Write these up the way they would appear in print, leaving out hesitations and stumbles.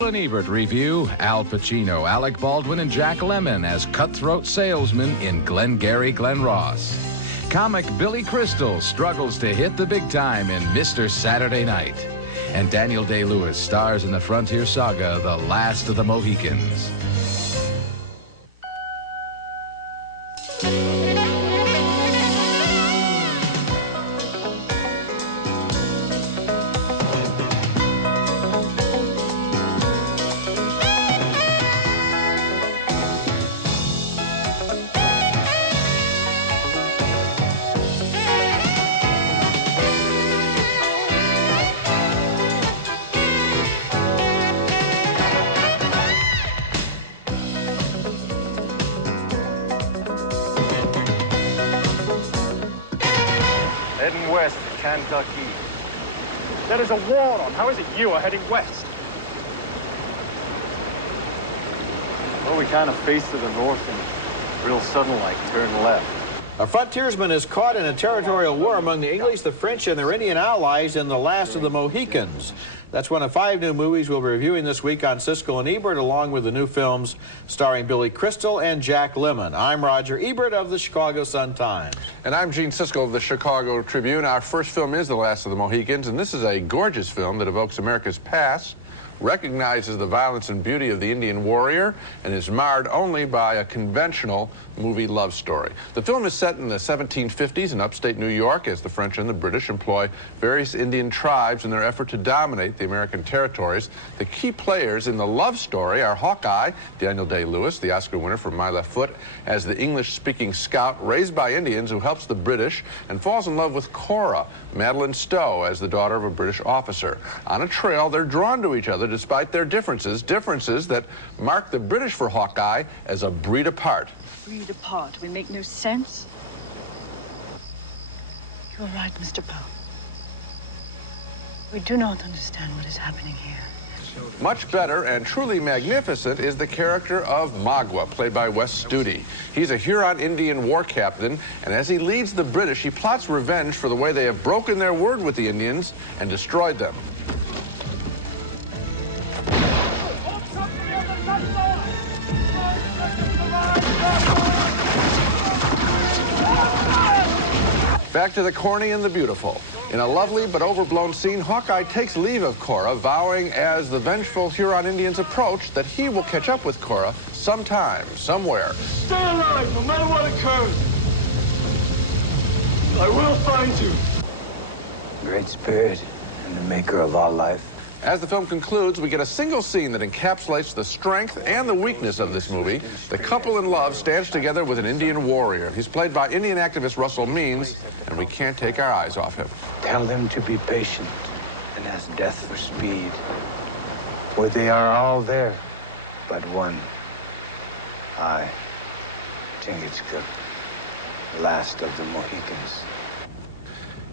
An Ebert review, Al Pacino, Alec Baldwin, and Jack Lemmon as cutthroat salesmen in Glengarry Glen. Comic Billy Crystal struggles to hit the big time in Mr. Saturday Night. And Daniel Day-Lewis stars in the frontier saga, The Last of the Mohicans. Heading west to Kentucky. There is a war on. How is it you are heading west? Well, we kind of face to the north and real sudden-like turn left. A frontiersman is caught in a territorial war among the English, the French, and their Indian allies in The Last of the Mohicans. That's one of 5 new movies we'll be reviewing this week on Siskel and Ebert, along with the new films starring Billy Crystal and Jack Lemmon. I'm Roger Ebert of the Chicago Sun-Times. And I'm Gene Siskel of the Chicago Tribune. Our first film is The Last of the Mohicans, and this is a gorgeous film that evokes America's past, recognizes the violence and beauty of the Indian warrior, and is marred only by a conventional movie love story. The film is set in the 1750s in upstate New York as the French and the British employ various Indian tribes in their effort to dominate the American territories. The key players in the love story are Hawkeye, Daniel Day-Lewis, the Oscar winner for My Left Foot, as the English-speaking scout raised by Indians who helps the British and falls in love with Cora, Madeline Stowe, as the daughter of a British officer. On a trail, they're drawn to each other despite their differences that mark the British for Hawkeye as a breed apart. Breed apart? We make no sense? You're right, Mr. Poe. We do not understand what is happening here. Much better and truly magnificent is the character of Magua, played by Wes Studi. He's a Huron Indian war captain, and as he leads the British, he plots revenge for the way they have broken their word with the Indians and destroyed them. Back to the corny and the beautiful. In a lovely but overblown scene, Hawkeye takes leave of Cora, vowing as the vengeful Huron Indians approach that he will catch up with Cora sometime, somewhere. Stay alive, no matter what occurs. I will find you. Great Spirit and the maker of all life. As the film concludes, we get a single scene that encapsulates the strength and the weakness of this movie. The couple in love stands together with an Indian warrior. He's played by Indian activist Russell Means, and we can't take our eyes off him. Tell them to be patient and ask death for speed. For they are all there, but one. I, Chingachgook, last of the Mohicans.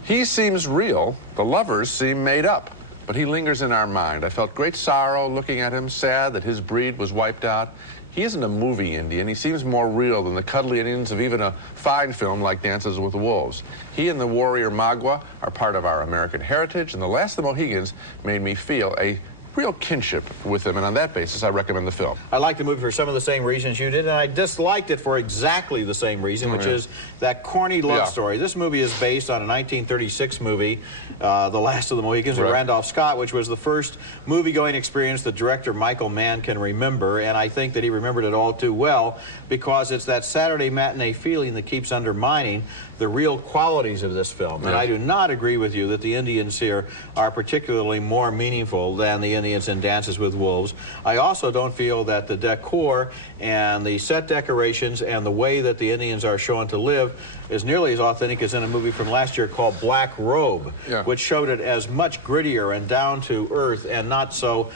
He seems real. The lovers seem made up. But he lingers in our mind. I felt great sorrow looking at him, sad that his breed was wiped out. He isn't a movie Indian. He seems more real than the cuddly Indians of even a fine film like Dances with Wolves. He and the warrior Magua are part of our American heritage, and The Last of the Mohicans made me feel a real kinship with them, and on that basis, I recommend the film. I liked the movie for some of the same reasons you did, and I disliked it for exactly the same reason, which is that corny love story. This movie is based on a 1936 movie, The Last of the Mohicans, with Randolph Scott, which was the first movie-going experience that director Michael Mann can remember, and I think that he remembered it all too well, because it's that Saturday matinee feeling that keeps undermining the real qualities of this film. And I do not agree with you that the Indians here are particularly more meaningful than the Indians in Dances with Wolves. I also don't feel that the decor and the set decorations and the way that the Indians are shown to live is nearly as authentic as in a movie from last year called Black Robe, which showed it as much grittier and down to earth and not so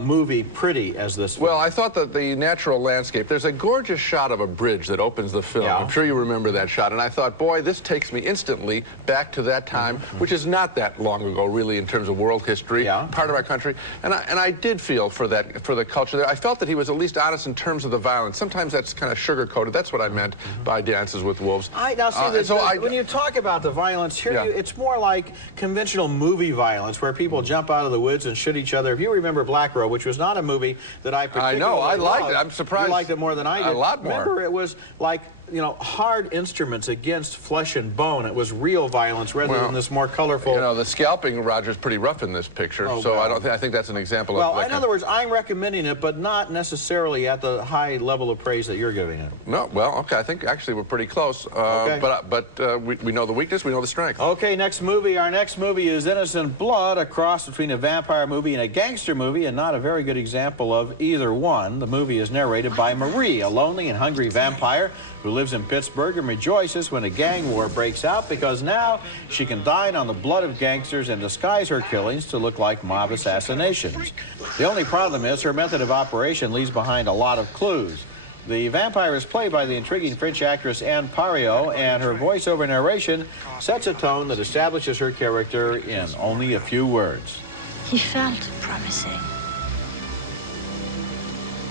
movie pretty as this film. Well, I thought that the natural landscape, there's a gorgeous shot of a bridge that opens the film. I'm sure you remember that shot, and I thought, boy, this takes me instantly back to that time, which is not that long ago, really, in terms of world history, part of our country. And I did feel for the culture there. I felt that he was at least honest in terms of the violence. Sometimes that's kind of sugar-coated. That's what I meant by Dances with Wolves. Now see, when you talk about the violence here, it's more like conventional movie violence, where people jump out of the woods and shoot each other. If you remember Black Row, which was not a movie that I particularly I liked it. I'm surprised. You liked it more than I did. A lot more. Remember, it was like, you know, hard instruments against flesh and bone. It was real violence rather than this more colorful. You know, the scalping, Roger's pretty rough in this picture, so I think that's an example of. Well, in other words, I'm recommending it, but not necessarily at the high level of praise that you're giving it. No, well, okay, I think actually we're pretty close. But we know the weakness, we know the strength. Okay, next movie. Our next movie is Innocent Blood, a cross between a vampire movie and a gangster movie, and not a very good example of either one. The movie is narrated by Marie, a lonely and hungry vampire who lives in Pittsburgh and rejoices when a gang war breaks out because now she can dine on the blood of gangsters and disguise her killings to look like mob assassinations. The only problem is her method of operation leaves behind a lot of clues. The vampire is played by the intriguing French actress Anne Pariot, and her voiceover narration sets a tone that establishes her character in only a few words. He felt promising,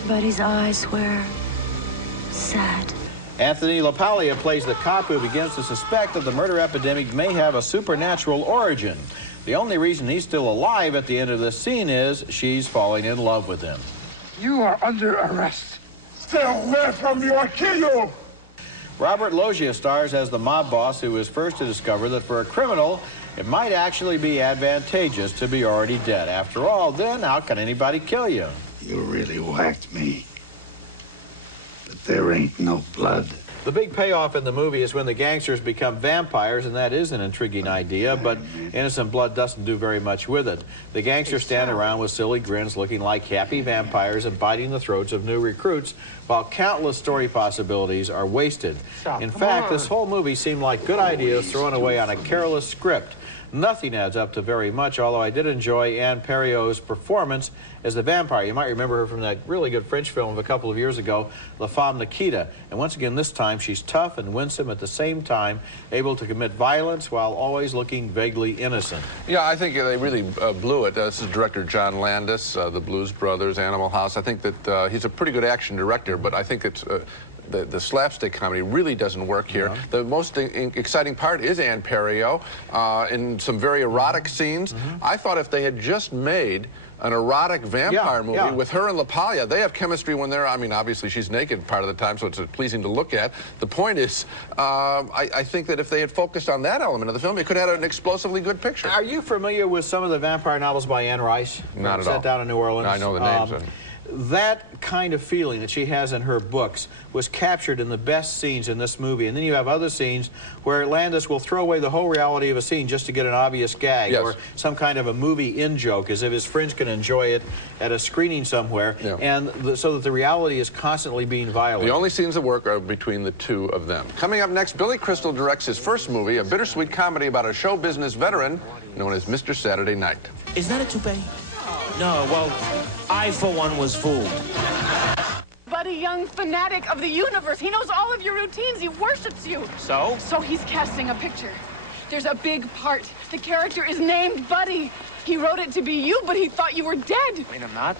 but his eyes were sad. Anthony LaPaglia plays the cop who begins to suspect that the murder epidemic may have a supernatural origin. The only reason he's still alive at the end of this scene is she's falling in love with him. You are under arrest. Stay away from me or kill you! Robert Loggia stars as the mob boss who is first to discover that for a criminal, it might actually be advantageous to be already dead. After all, then how can anybody kill you? You really whacked me. But there ain't no blood. The big payoff in the movie is when the gangsters become vampires, and that is an intriguing idea, but Innocent Blood doesn't do very much with it. The gangsters stand around with silly grins looking like happy vampires and biting the throats of new recruits, while countless story possibilities are wasted. In fact, this whole movie seemed like good ideas thrown away on a careless script. Nothing adds up to very much, although I did enjoy Anne Pariot's performance as the vampire. You might remember her from that really good French film of a couple of years ago, La Femme Nikita. And once again, this time, she's tough and winsome at the same time, able to commit violence while always looking vaguely innocent. Yeah, I think they really blew it. This is director John Landis, the Blues Brothers, Animal House. I think that he's a pretty good action director, but I think it's... The slapstick comedy really doesn't work here. Yeah. The most exciting part is Anne Pariot in some very erotic scenes. I thought if they had just made an erotic vampire movie with her and LaPaglia, they have chemistry when they're, I mean, obviously she's naked part of the time, so it's pleasing to look at. The point is, I think that if they had focused on that element of the film, it could have had an explosively good picture. Are you familiar with some of the vampire novels by Anne Rice? Not at all. Set down in New Orleans. I know the names. That kind of feeling that she has in her books was captured in the best scenes in this movie. And then you have other scenes where Landis will throw away the whole reality of a scene just to get an obvious gag or some kind of a movie in-joke, as if his friends can enjoy it at a screening somewhere, and so that the reality is constantly being violated. The only scenes that work are between the two of them. Coming up next, Billy Crystal directs his first movie, a bittersweet comedy about a show business veteran known as Mr. Saturday Night. Is that a toupee? No, well, I, for one, was fooled. Buddy, young fanatic of the universe. He knows all of your routines. He worships you. So? So he's casting a picture. There's a big part. The character is named Buddy. He wrote it to be you, but he thought you were dead. Wait, I'm not?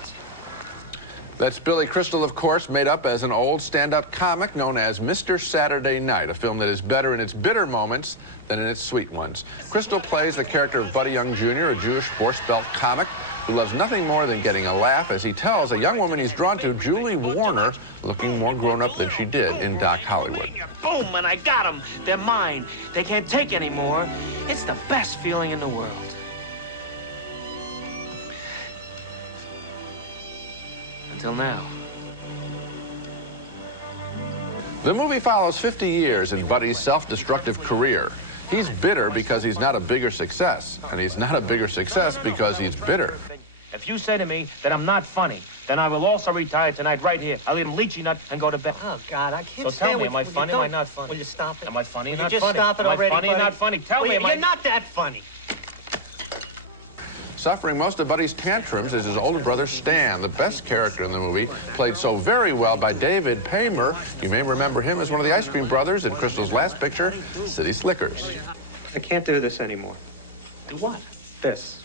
That's Billy Crystal, of course, made up as an old stand-up comic known as Mr. Saturday Night, a film that is better in its bitter moments than in its sweet ones. Crystal plays the character of Buddy Young Jr., a Jewish force-belt comic who loves nothing more than getting a laugh as he tells a young woman he's drawn to, Julie Warner, looking more grown-up than she did in Doc Hollywood. Boom, and I got them. They're mine. They can't take any more. It's the best feeling in the world. Until now. The movie follows 50 years in Buddy's self-destructive career. He's bitter because he's not a bigger success, and he's not a bigger success because he's bitter. If you say to me that I'm not funny, then I will also retire tonight right here. I'll eat a lychee nut and go to bed. Oh, God, I can't So tell me, am I funny or am I not funny? Will you stop it? Am I funny or not just funny? stop it already, Am I funny or not funny? Tell me, am You're not that funny. Suffering most of Buddy's tantrums is his older brother, Stan, the best character in the movie, played so very well by David Paymer. You may remember him as one of the Ice Cream Brothers in Crystal's last picture, City Slickers. I can't do this anymore. Do what? This.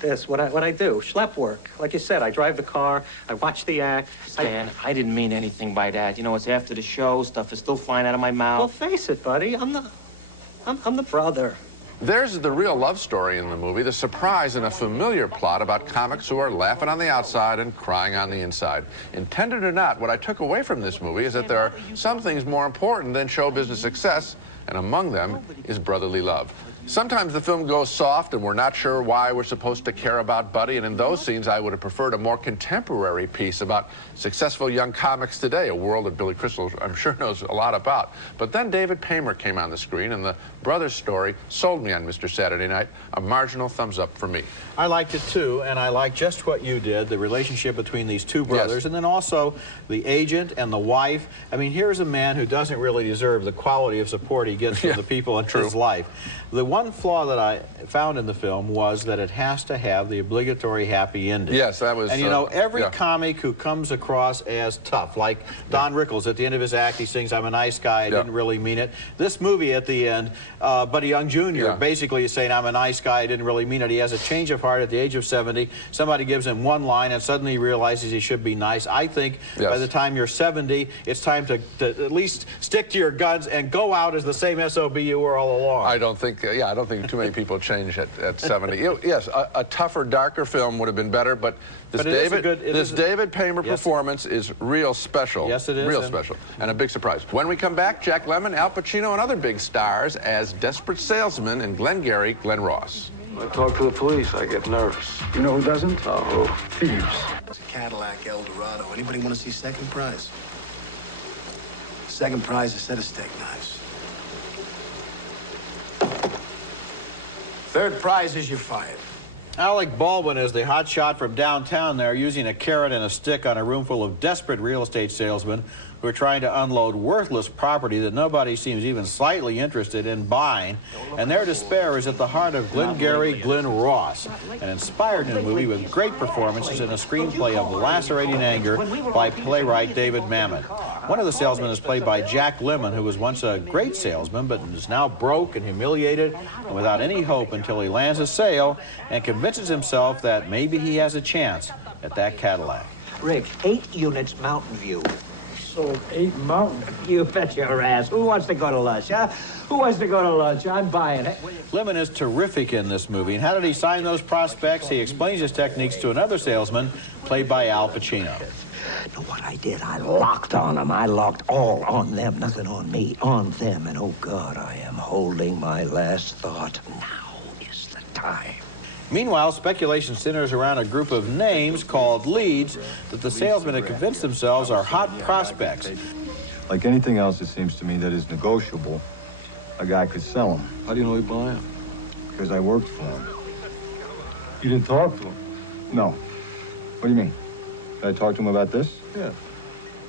This, what I do, schlep work. Like you said, I drive the car, I watch the act. Stan, I didn't mean anything by that. You know, it's after the show, stuff is still flying out of my mouth. Well, face it, buddy, I'm the brother. There's the real love story in the movie, the surprise in a familiar plot about comics who are laughing on the outside and crying on the inside. Intended or not, what I took away from this movie is that there are some things more important than show business success, and among them is brotherly love. Sometimes the film goes soft and we're not sure why we're supposed to care about Buddy, and in those scenes I would have preferred a more contemporary piece about successful young comics today, a world that Billy Crystal, I'm sure, knows a lot about. But then David Paymer came on the screen and the brothers story sold me on Mr. Saturday Night. A marginal thumbs up for me. I liked it too, and I like just what you did, the relationship between these two brothers, yes. And then also the agent and the wife. I mean, here's a man who doesn't really deserve the quality of support he gets from the people in his life. The one flaw that I found in the film was that it has to have the obligatory happy ending. Yes, that was... And you know, every comic who comes across as tough, like Don Rickles at the end of his act, he sings, "I'm a nice guy, I didn't really mean it." This movie at the end, Buddy Young Jr. basically is saying, "I'm a nice guy, I didn't really mean it." He has a change of heart at the age of 70. Somebody gives him one line and suddenly he realizes he should be nice. I think by the time you're 70, it's time to at least stick to your guns and go out as the same SOB you were all along. I don't think, I don't think too many people change at 70. Yes, a tougher, darker film would have been better, but this David Paymer performance is real special. Yes, it is. Real special. And a big surprise. When we come back, Jack Lemmon, Al Pacino, and other big stars as desperate salesmen in Glengarry Glen Ross. When I talk to the police, I get nervous. You know who doesn't? Who? Thieves. It's a Cadillac Eldorado. Anybody want to see second prize? Second prize, a set of steak knives. Third prize is you're fired. Alec Baldwin is the hotshot from downtown there, using a carrot and a stick on a room full of desperate real estate salesmen who are trying to unload worthless property that nobody seems even slightly interested in buying. And their despair is at the heart of Glengarry Glen Ross, an inspired new movie with great performances and a screenplay of lacerating anger by playwright David Mamet. One of the salesmen is played by Jack Lemmon, who was once a great salesman, but is now broke and humiliated and without any hope until he lands a sale and convinces himself that maybe he has a chance at that Cadillac. Rick, 8 units Mountain View. Sold 8 Mountain. You bet your ass. Who wants to go to lunch, huh? Who wants to go to lunch? I'm buying it. Lemmon is terrific in this movie. And how did he sign those prospects? He explains his techniques to another salesman, played by Al Pacino. Know what I did? I locked on them. I locked all on them. Nothing on me. On them. And oh, God, I am holding my last thought. Now is the time. Meanwhile, speculation centers around a group of names called leads that the salesmen have convinced themselves are hot prospects. Like anything else, it seems to me, that is negotiable, a guy could sell them. How do you know he buy them? Because I worked for him. You didn't talk to him? No. What do you mean? Did I talk to him about this? Yeah.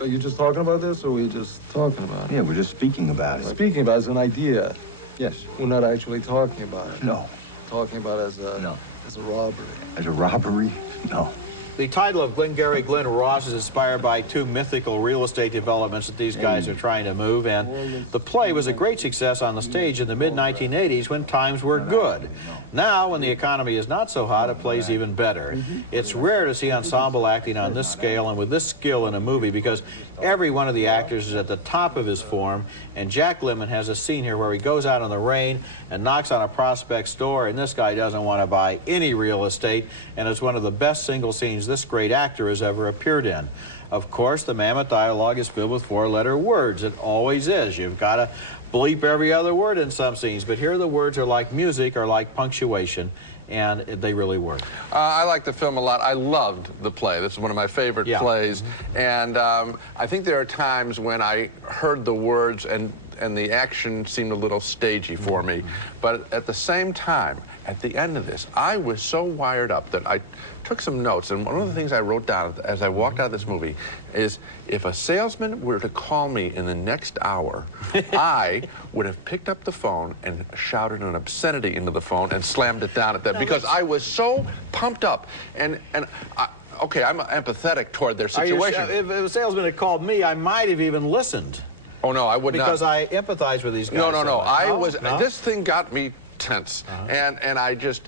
Are you just talking about this, or were you just talking about it? Yeah, we're just speaking about it. Speaking about it as an idea? Yes. We're not actually talking about it? No. Talking about it as a... No. As a robbery. As a robbery? No. The title of Glengarry Glen Ross is inspired by 2 mythical real estate developments that these guys are trying to move, and the play was a great success on the stage in the mid-1980s when times were good. Now, when the economy is not so hot, it plays even better. It's rare to see ensemble acting on this scale and with this skill in a movie because every one of the actors is at the top of his form, and Jack Lemmon has a scene here where he goes out in the rain and knocks on a prospect's door, and this guy doesn't want to buy any real estate, and it's one of the best single scenes this great actor has ever appeared in. Of course, the Mamet dialogue is filled with 4-letter words. It always is. You've got to bleep every other word in some scenes, but here the words are like music or like punctuation, and they really work. I like the film a lot. I loved the play. This is one of my favorite plays, and I think there are times when I heard the words and the action seemed a little stagey for me, but at the same time, at the end of this, I was so wired up that I took some notes, and one of the things I wrote down as I walked out of this movie is if a salesman were to call me in the next hour, I would have picked up the phone and shouted an obscenity into the phone and slammed it down at them because I was so pumped up. Okay, I'm empathetic toward their situation. If a salesman had called me, I might have even listened. Oh, no, I would not. Because I empathize with these guys. No. So I was, this thing got me tense. And I just,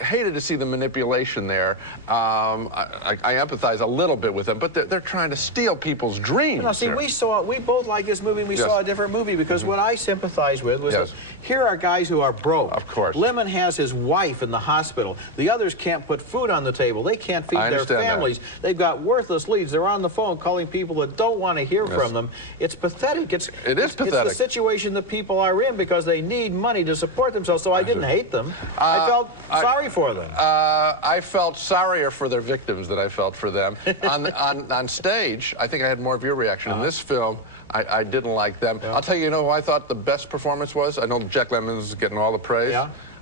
hated to see the manipulation there. I empathize a little bit with them, but they're trying to steal people's dreams. No, see, we both like this movie, and we saw a different movie, because what I sympathize with was that here are guys who are broke. Of course. Lemon has his wife in the hospital. The others can't put food on the table. They can't feed their families. They've got worthless leads. They're on the phone calling people that don't want to hear from them. It's pathetic. It is pathetic. It's the situation that people are in because they need money to support themselves, so I didn't hate them. I felt sorry for them. I felt sorrier for their victims than I felt for them. on stage, I think I had more of your reaction. In this film, I didn't like them. I'll tell you, who I thought the best performance was? I know Jack Lemmon's getting all the praise.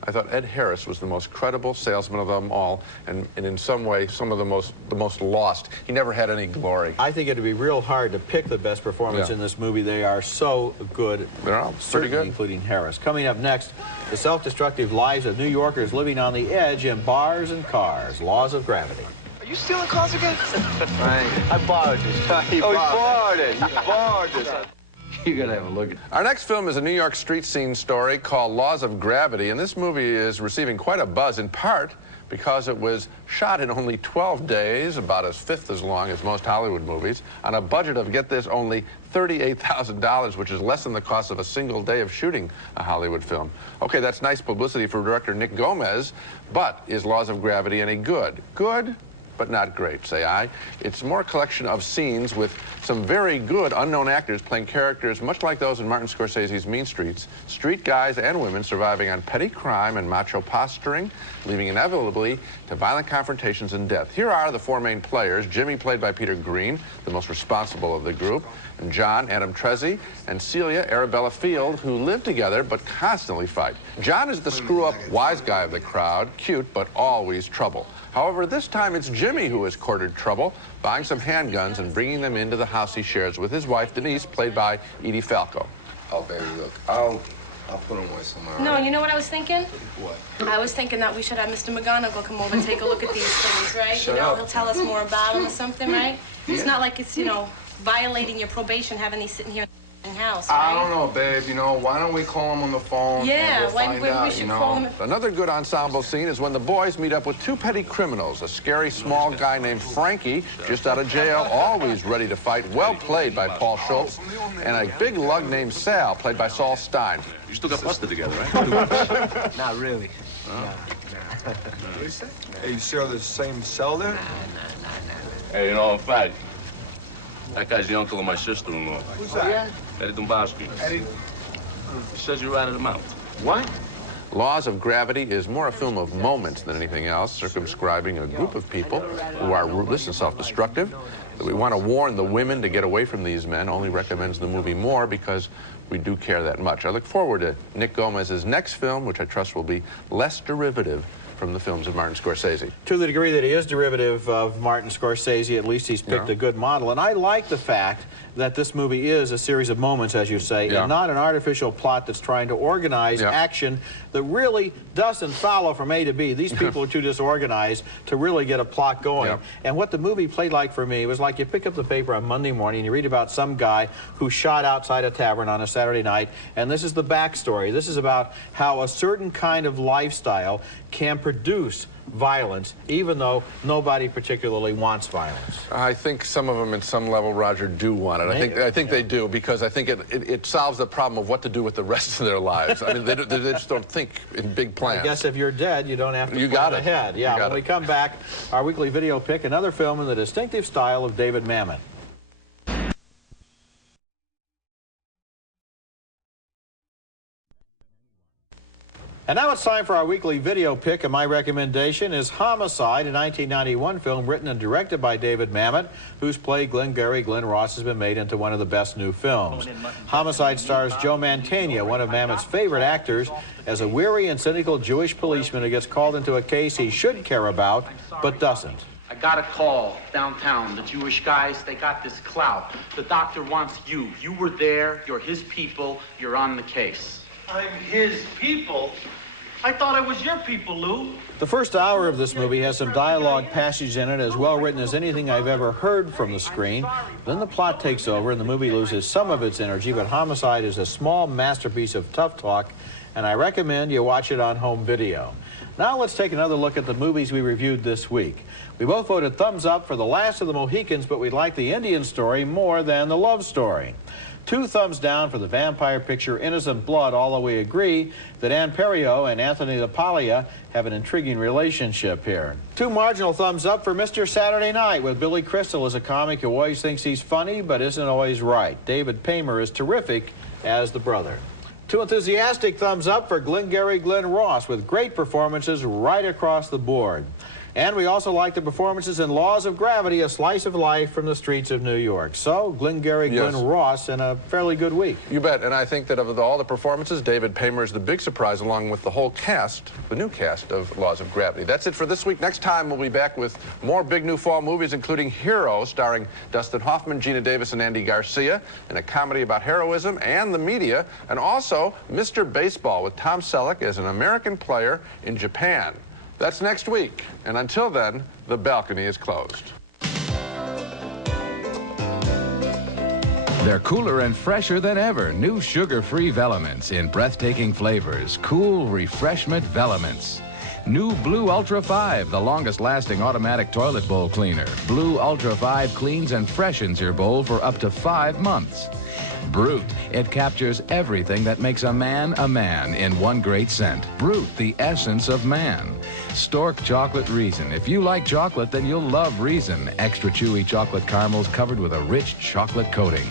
I thought Ed Harris was the most credible salesman of them all, and in some way, some of the most lost. He never had any glory. I think it'd be real hard to pick the best performance in this movie. They are so good. They're all pretty good, including Harris. Coming up next, the self-destructive lives of New Yorkers living on the edge in bars and cars. Laws of gravity. Are you stealing cars again? Right. I borrowed this. He borrowed it. He borrowed this. You gotta have a look at it. Our next film is a New York street scene story called Laws of Gravity, and this movie is receiving quite a buzz, in part because it was shot in only 12 days, about a fifth as long as most Hollywood movies, on a budget of, get this, only $38,000, which is less than the cost of a single day of shooting a Hollywood film. Okay, that's nice publicity for director Nick Gomez, but is Laws of Gravity any good? Good, but not great, say I. It's more a collection of scenes with some very good unknown actors playing characters much like those in Martin Scorsese's Mean Streets. Street guys and women surviving on petty crime and macho posturing, leading inevitably to violent confrontations and death. Here are the four main players. Jimmy, played by Peter Green, the most responsible of the group, and John, Adam Trezzi, and Celia, Arabella Field, who live together but constantly fight. John is the screw-up wise guy of the crowd, cute but always trouble. However, this time it's Jimmy who has courted trouble, buying some handguns and bringing them into the house he shares with his wife, Denise, played by Edie Falco. Oh, baby, look, I'll put them away somewhere. No, you know what I was thinking? What? I was thinking that we should have Mr. McGonagall come over and take a look at these things, right? Shut up. He'll tell us more about them or something, right? Yeah. It's not like it's, violating your probation having these sitting here in the house, right? I don't know, babe. Why don't we call him on the phone? Yeah, and we'll we should call him. Another good ensemble scene is when the boys meet up with two petty criminals, a scary small guy named Frankie, just out of jail, always ready to fight, well played by Paul Schultz, and a big lug named Sal, played by Saul Stein. You still got busted together, right? Not really. What do you say? Hey, you share the same cell there? Hey, in fact, that guy's the uncle of my sister-in-law. Who's that? Eddie Dombowski. Eddie? He says you ratted him out. What? Laws of Gravity is more a film of moments than anything else, circumscribing a group of people who are ruthless and self-destructive. That we want to warn the women to get away from these men only recommends the movie more because we do care that much. I look forward to Nick Gomez's next film, which I trust will be less derivative from the films of Martin Scorsese. To the degree that he is derivative of Martin Scorsese, at least he's picked a good model. And I like the fact that this movie is a series of moments, as you say, and not an artificial plot that's trying to organize action that really doesn't follow from A to B. These people are too disorganized to really get a plot going. And what the movie played like for me was like you pick up the paper on Monday morning and you read about some guy who shot outside a tavern on a Saturday night, and this is the backstory. This is about how a certain kind of lifestyle can produce violence, even though nobody particularly wants violence. I think some of them, at some level, Roger, do want it. I think they do, because I think it solves the problem of what to do with the rest of their lives. I mean, they just don't think in big plans. I guess if you're dead, you don't have to plan ahead. Yeah, when we come back, our weekly video pick, another film in the distinctive style of David Mamet. And now it's time for our weekly video pick, and my recommendation is Homicide, a 1991 film written and directed by David Mamet, whose play Glengarry Glen Ross has been made into one of the best new films. Homicide stars Joe Mantegna, one of Mamet's favorite actors, as a weary and cynical Jewish policeman who gets called into a case he should care about, but doesn't. I got a call downtown. The Jewish guys, they got this clout. The doctor wants you. You were there. You're his people. You're on the case. I'm his people? I thought I was your people, Lou. The first hour of this movie has some dialogue passages in it as well written as anything I've ever heard from the screen. Then the plot takes over and the movie loses some of its energy, but Homicide is a small masterpiece of tough talk, and I recommend you watch it on home video. Now let's take another look at the movies we reviewed this week. We both voted thumbs up for The Last of the Mohicans, but we like the Indian story more than the love story. 2 thumbs down for the vampire picture Innocent Blood, although we agree that Ann Perio and Anthony LaPaglia have an intriguing relationship here. 2 marginal thumbs up for Mr. Saturday Night, with Billy Crystal as a comic who always thinks he's funny but isn't always right. David Paymer is terrific as the brother. 2 enthusiastic thumbs up for Glengarry Glen Ross, with great performances right across the board. And we also like the performances in Laws of Gravity, a slice of life from the streets of New York. So, Glengarry Glen Ross in a fairly good week. You bet, and I think that of all the performances, David Paymer is the big surprise, along with the whole cast, the new cast of Laws of Gravity. That's it for this week. Next time, we'll be back with more big new fall movies, including Hero, starring Dustin Hoffman, Gina Davis, and Andy Garcia, and a comedy about heroism and the media, and also Mr. Baseball with Tom Selleck as an American player in Japan. That's next week, and until then, the balcony is closed. They're cooler and fresher than ever. New sugar-free Velements in breathtaking flavors. Cool refreshment Velements. New Blue Ultra 5, the longest-lasting automatic toilet bowl cleaner. Blue Ultra 5 cleans and freshens your bowl for up to 5 months. Brute, it captures everything that makes a man in one great scent. Brute, the essence of man. Stork Chocolate Reason. If you like chocolate, then you'll love Reason. Extra chewy chocolate caramels covered with a rich chocolate coating.